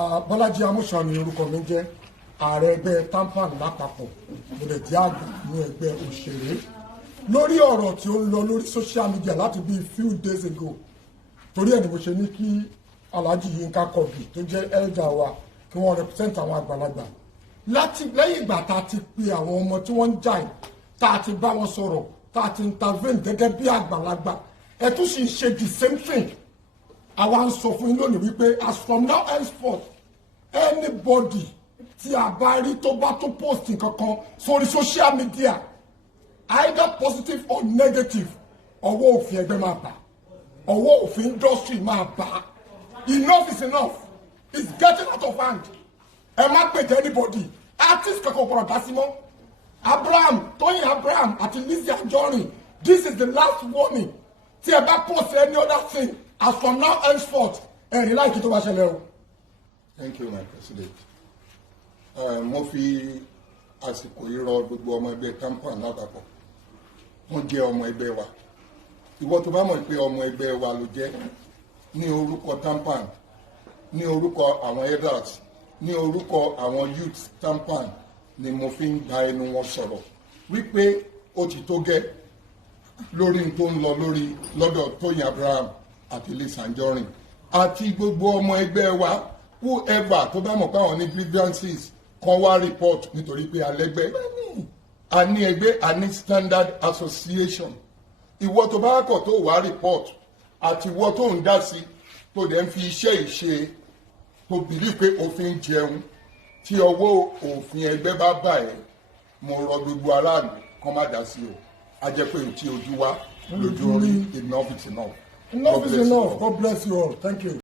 Bọ́lájí Amúsàn ni orúkọ mi jẹ́ ààrẹ ẹgbẹ́ TAMPAN lápapọ̀ mo lè jẹ́ àgbà ní ẹgbẹ́ òṣèré lórí ọ̀rọ̀ tí ó ń lọ lórí social media láti bí few days ago torí ẹ̀ ni mo ṣe ní kí Alhaji Yinka Quadri tó jẹ́ elder wa kí wọ́n represent àwọn àgbàlagbà lẹ́yìn ìgbà tá a ti pe àwọn ọmọ tí wọ́n ń jà yìí tá a ti bá wọn sọ̀rọ̀ tá a ti intervene gẹ́gẹ́ bí àgbàlagbà ẹ̀ tún sì ṣe the same thing. Àwa ń sọ fún yín lónìí wípé as from now henceforth anybody tí a bá rí tó bá tó post nǹkankan sórí social media either positive or negative ọwọ́ òfin ẹgbẹ́ máa bà ọwọ́ òfin industry máa bà enough is enough it's getting out of hand ẹ má pèjẹ anybody artist kankan kọ̀ọ̀rọ̀ dá sí mọ́ Tóyìn Abraham àti Lizzy Anjorin this is the last warning tí ẹ bá post any other thing as from now henceforth ẹ̀rí láìkí tó bá ṣẹlẹ̀ o. Thank you, my president. Mo fi àsìkò yìí rọ gbogbo ọmọ ẹgbẹ́ TAMPAN lápapọ̀. Wọ́n jẹ́ ọmọ ẹgbẹ́ wa. Ìwọ tó bá mọ̀ pé ọmọ ẹgbẹ́ wa ló jẹ́ ní orúkọ TAMPAN, ní orúkọ àwọn elders, ní orúkọ àwọn youth TAMPAN ni mo fi ń gba ẹnu wọn sọ̀rọ̀ wípé ó ti tó gẹ́ lórí tó ń lọ lórí lọ́dọ̀ Tóyìn Abraham àti Lizzy Anjorin àti gbogbo ọmọ ẹgbẹ́ wa whoever tó bá mọ̀ pé àwọn ní grievances kan wá report nítorí pé alẹ́gbẹ́ a ní ẹgbẹ́ a ní standard association ìwọ tó bá kọ̀ tó wá report àti ìwọ tó ń dá sí tó dẹ̀ ń fi iṣẹ́ ìṣe tó bìlí pé òfin jẹun tí ọwọ́ òfin ẹgbẹ́ bá bà ẹ́ mo rọ gbogbo aráàlú kan má dá sí o a jẹ́ pé tí ojú wa lójú orí enough is enough. Enough is enough. God bless you all. Thank you.